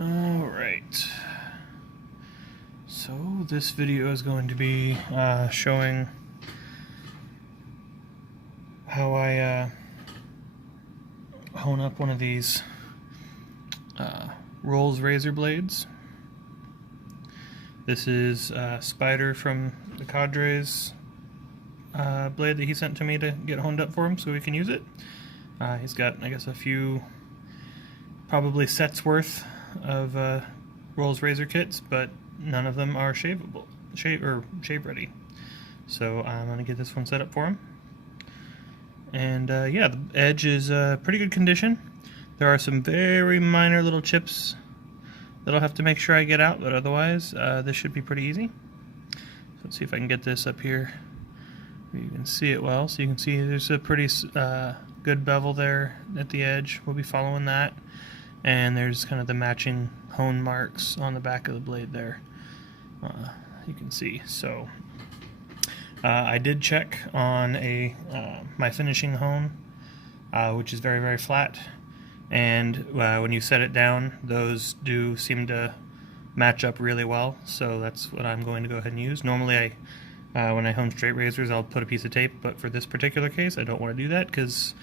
Alright, so this video is going to be showing how I hone up one of these Rolls razor blades. This is Spider from the Cadres blade that he sent to me to get honed up for him so we can use it. He's got, I guess, a few probably sets worth of Rolls razor kits, but none of them are shave ready. So I'm going to get this one set up for him. And yeah, the edge is pretty good condition. There are some very minor little chips that I'll have to make sure I get out, but otherwise this should be pretty easy. So let's see if I can get this up here. You can see it well, so you can see there's a pretty good bevel there at the edge. We'll be following that. And there's kind of the matching hone marks on the back of the blade there. You can see. So I did check on my finishing hone, which is very, very flat. And when you set it down, those do seem to match up really well. So that's what I'm going to go ahead and use. Normally, when I hone straight razors, I'll put a piece of tape. But for this particular case, I don't want to do that because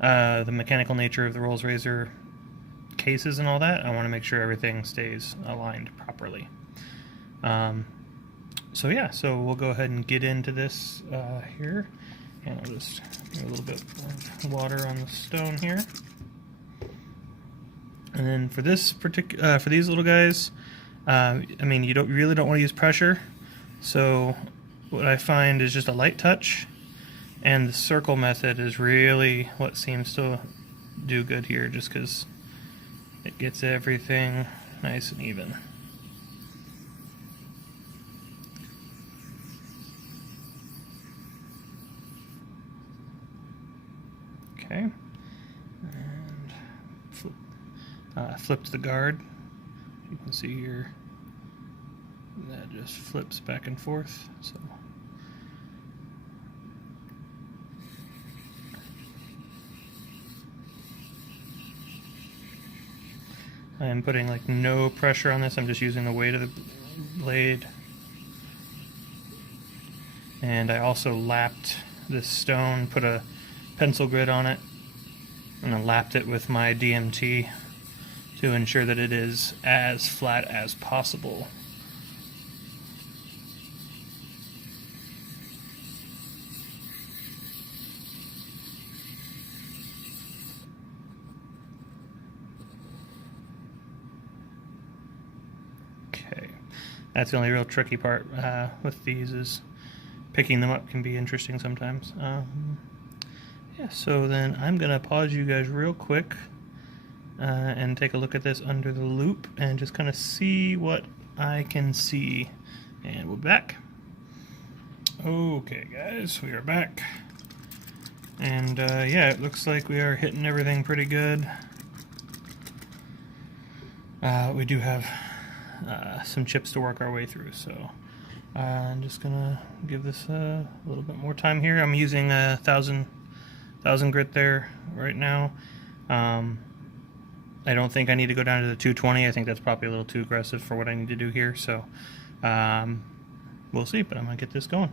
the mechanical nature of the Rolls razor cases and all that, I want to make sure everything stays aligned properly. So yeah, so we'll go ahead and get into this here, and I'll just get a little bit of water on the stone here. And then for this for these little guys, I mean, you really don't want to use pressure. So what I find is just a light touch, and the circle method is really what seems to do good here, just because it gets everything nice and even. Okay, and flipped the guard. You can see here that just flips back and forth. So I am putting like no pressure on this. I'm just using the weight of the blade. And I also lapped this stone, put a pencil grid on it, and then lapped it with my DMT to ensure that it is as flat as possible. Okay, that's the only real tricky part with these, is picking them up can be interesting sometimes. Yeah, so then I'm going to pause you guys real quick and take a look at this under the loop and just kind of see what I can see. And we'll be back. Okay guys, we are back. And yeah, it looks like we are hitting everything pretty good. We do have some chips to work our way through, so I'm just gonna give this a little bit more time here. I'm using a 1000 grit there right now. I don't think I need to go down to the 220. I think that's probably a little too aggressive for what I need to do here, so we'll see, but I'm gonna get this going.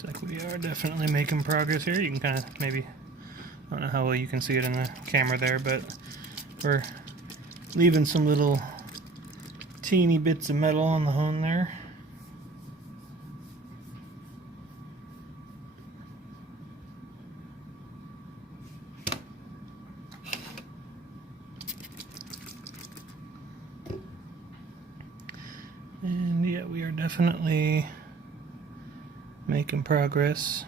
Looks like we are definitely making progress here. You can kind of maybe, I don't know how well you can see it in the camera there, but we're leaving some little teeny bits of metal on the hone there. And yeah, we are definitely making progress.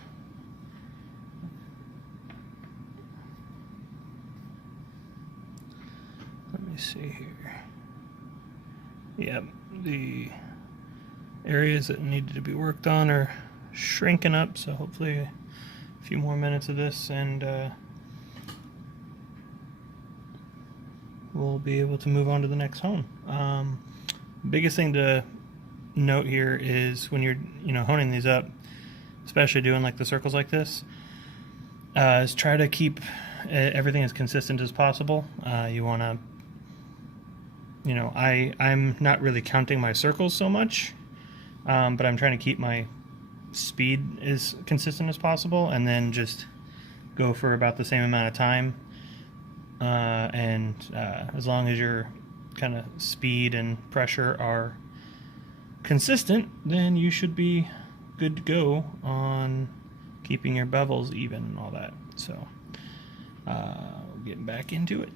Let me see here. Yep, the areas that needed to be worked on are shrinking up, so hopefully a few more minutes of this and we'll be able to move on to the next hone. Biggest thing to note here is when you're honing these up, especially doing like the circles like this, is try to keep everything as consistent as possible. You want to, I'm not really counting my circles so much, but I'm trying to keep my speed as consistent as possible, and then just go for about the same amount of time. And as long as your kind of speed and pressure are consistent, then you should be good to go on keeping your bevels even and all that. So getting back into it.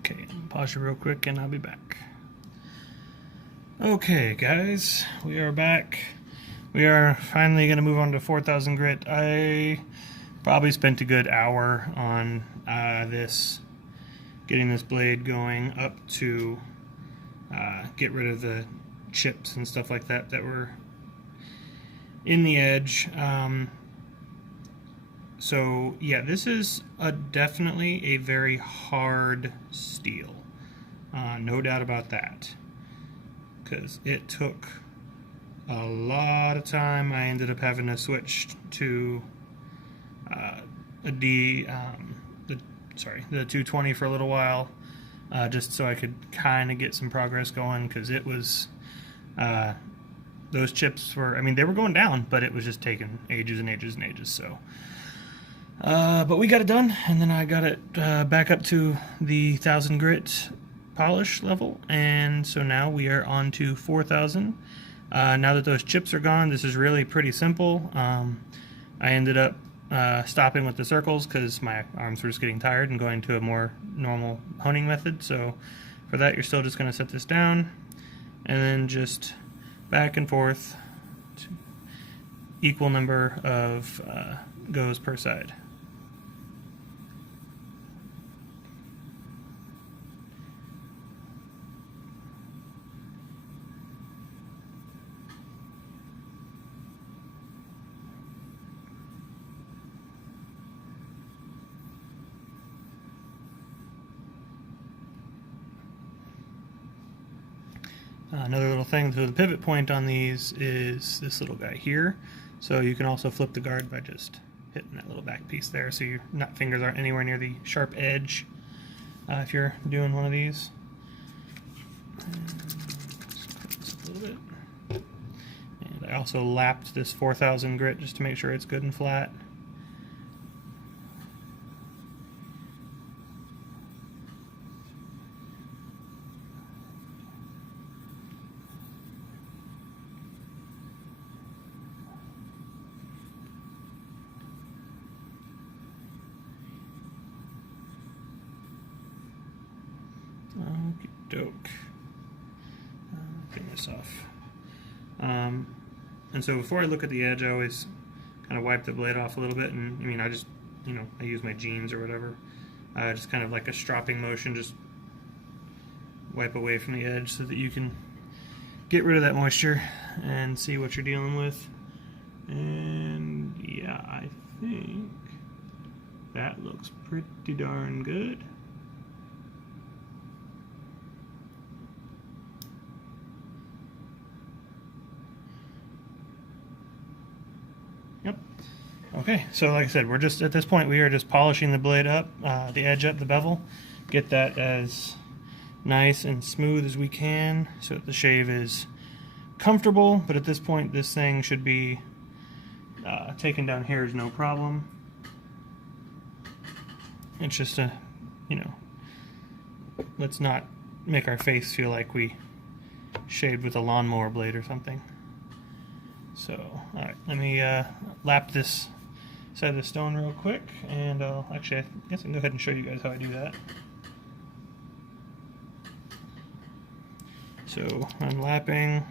Okay, pause it real quick and I'll be back. Okay guys, we are back. We are finally going to move on to 4000 grit. I probably spent a good hour on this, getting this blade going up to get rid of the chips and stuff like that that were in the edge. So yeah, this is definitely a very hard steel, no doubt about that, because it took a lot of time. I ended up having to switch to the 220 for a little while, just so I could kind of get some progress going, because it was those chips were, I mean, they were going down, but it was just taking ages and ages and ages. So but we got it done, and then I got it back up to the 1000 grit polish level, and so now we are on to 4000. Now that those chips are gone, this is really pretty simple. I ended up stopping with the circles because my arms were just getting tired and going to a more normal honing method. So for that, you're still just going to set this down and then just back and forth, equal number of goes per side. Another little thing, so the pivot point on these is this little guy here. So you can also flip the guard by just hitting that little back piece there, so your fingers aren't anywhere near the sharp edge if you're doing one of these. A little bit. And I also lapped this 4000 grit just to make sure it's good and flat. Okie doke. Get this off. And so before I look at the edge, I always kind of wipe the blade off a little bit, and I mean, I just, I use my jeans or whatever. Just kind of like a stropping motion, just wipe away from the edge so that you can get rid of that moisture and see what you're dealing with. And yeah, I think that looks pretty darn good. Yep. Okay, so like I said, we're just at this point we are just polishing the blade up, the edge up, the bevel, get that as nice and smooth as we can so that the shave is comfortable. But at this point, this thing should be taken down here is no problem. It's just a, let's not make our face feel like we shaved with a lawnmower blade or something. So, alright, let me lap this side of the stone real quick, and actually, I guess I can go ahead and show you guys how I do that. So, I'm lapping,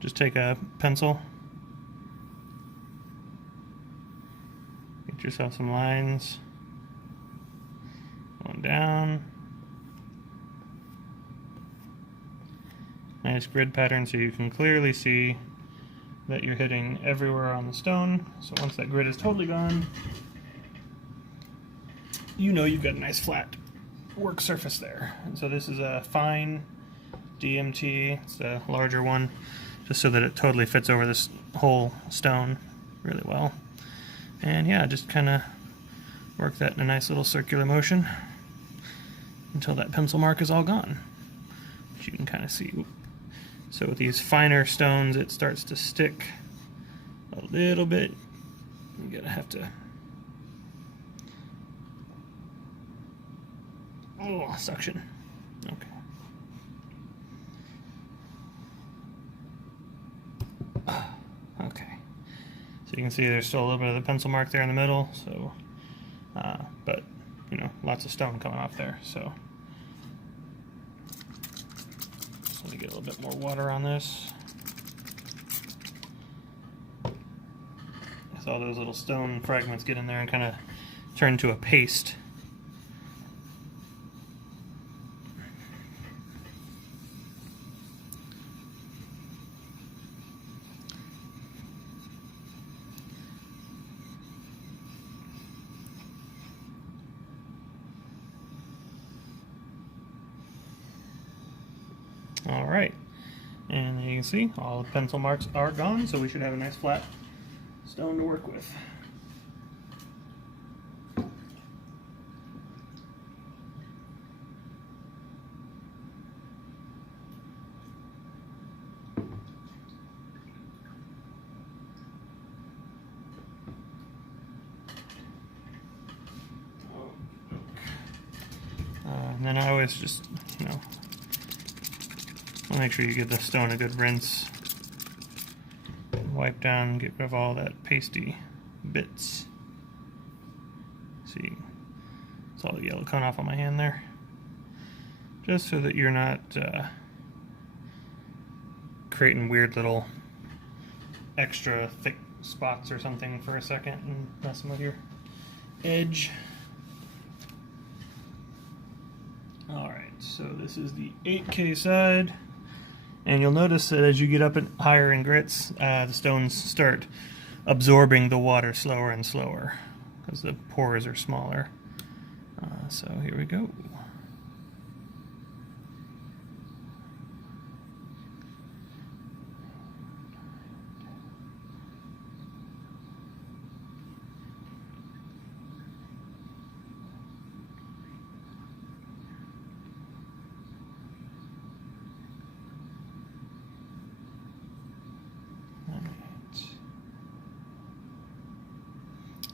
just take a pencil, get yourself some lines, going down, nice grid pattern so you can clearly see that you're hitting everywhere on the stone. So once that grid is totally gone, you've got a nice flat work surface there. And so this is a fine DMT, it's a larger one, just so that it totally fits over this whole stone really well. And yeah, just kind of work that in a nice little circular motion until that pencil mark is all gone, which you can kind of see. So with these finer stones, it starts to stick a little bit. You're gonna have to suction. Okay. Okay. So you can see there's still a little bit of the pencil mark there in the middle. So, but lots of stone coming off there. So. Let me get a little bit more water on this. So all those little stone fragments get in there and kind of turn into a paste. Alright, and you can see all the pencil marks are gone, so we should have a nice flat stone to work with. And then I always just, make sure you give the stone a good rinse. Wipe down, get rid of all that pasty bits. See, it's all the yellow coming off on my hand there. Just so that you're not creating weird little extra thick spots or something for a second and messing with your edge. Alright, so this is the 8K side. And you'll notice that as you get up and higher in grits, the stones start absorbing the water slower and slower as the pores are smaller. So here we go.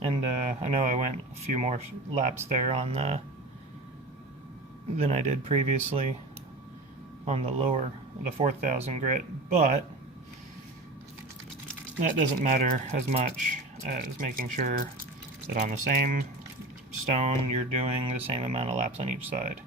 And I know I went a few more laps there on than I did previously on the 4000 grit, but that doesn't matter as much as making sure that on the same stone you're doing the same amount of laps on each side.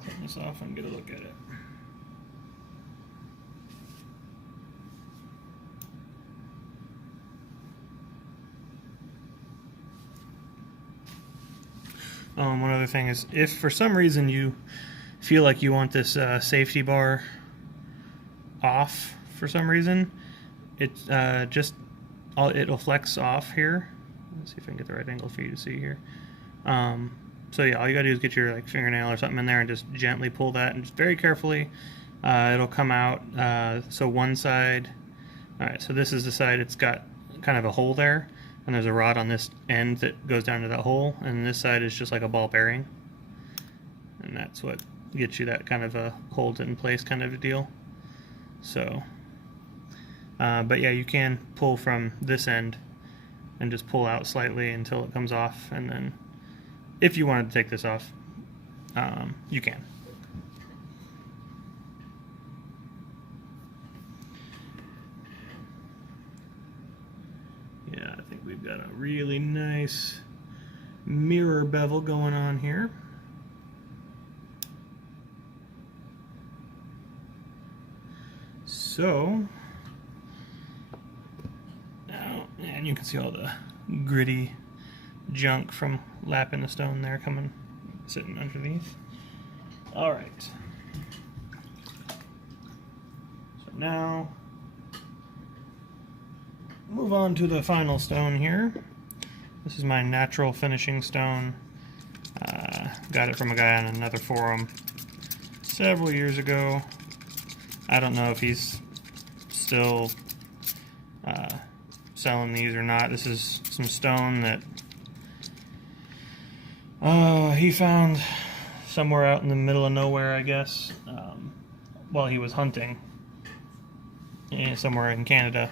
Clean this off and get a look at it. One other thing is, if for some reason you feel like you want this safety bar off for some reason, it'll flex off here. Let's see if I can get the right angle for you to see here. So yeah, all you gotta do is get your fingernail or something in there and just gently pull that, and just very carefully it'll come out. So one side, alright, so this is the side, it's got kind of a hole there, and there's a rod on this end that goes down to that hole, and this side is just like a ball bearing, and that's what gets you that kind of a hold it in place kind of a deal. So but yeah, you can pull from this end and just pull out slightly until it comes off, and then if you wanted to take this off, you can. Yeah, I think we've got a really nice mirror bevel going on here. So now, and you can see all the gritty junk from lapping the stone there sitting underneath. All right. So now move on to the final stone here. This is my natural finishing stone. Got it from a guy on another forum several years ago. I don't know if he's still selling these or not. This is some stone that he found somewhere out in the middle of nowhere, I guess, while he was hunting somewhere in Canada.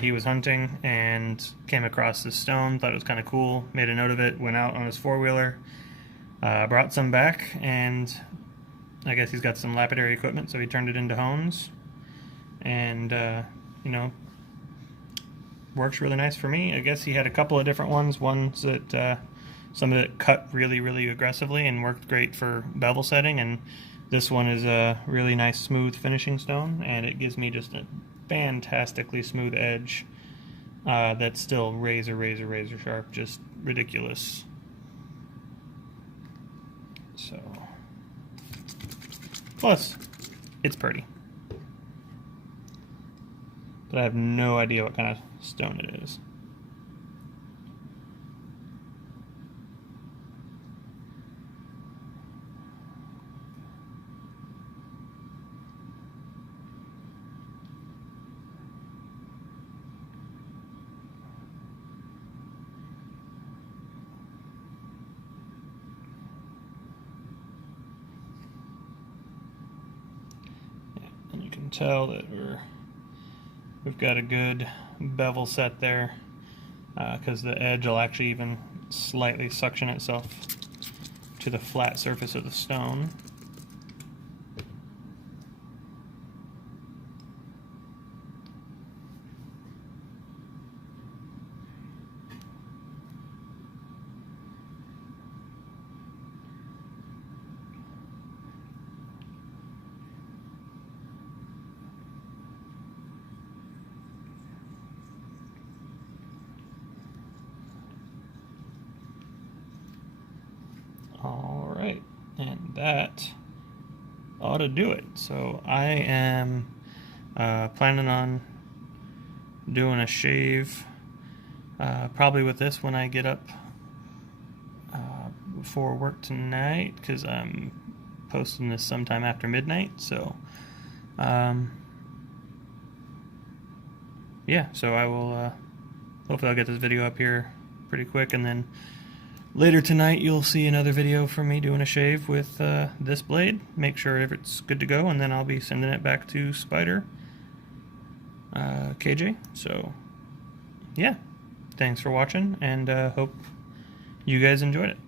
He was hunting and came across this stone, thought it was kind of cool, made a note of it, went out on his four-wheeler, brought some back, and I guess he's got some lapidary equipment, so he turned it into hones, and you know, works really nice for me. I guess he had a couple of different ones that some of it cut really, really aggressively and worked great for bevel setting, and this one is a really nice smooth finishing stone, and it gives me just a fantastically smooth edge that's still razor sharp, just ridiculous. So, plus it's pretty, but I have no idea what kind of stone it is. Tell that we've got a good bevel set there, because the edge will actually even slightly suction itself to the flat surface of the stone. Alright, and that ought to do it. So I am planning on doing a shave probably with this when I get up before work tonight because I'm posting this sometime after midnight. So, yeah, so I will, hopefully I'll get this video up here pretty quick, and then later tonight you'll see another video from me doing a shave with this blade. Make sure it's good to go, and then I'll be sending it back to Spyder KJ. So, yeah, thanks for watching, and hope you guys enjoyed it.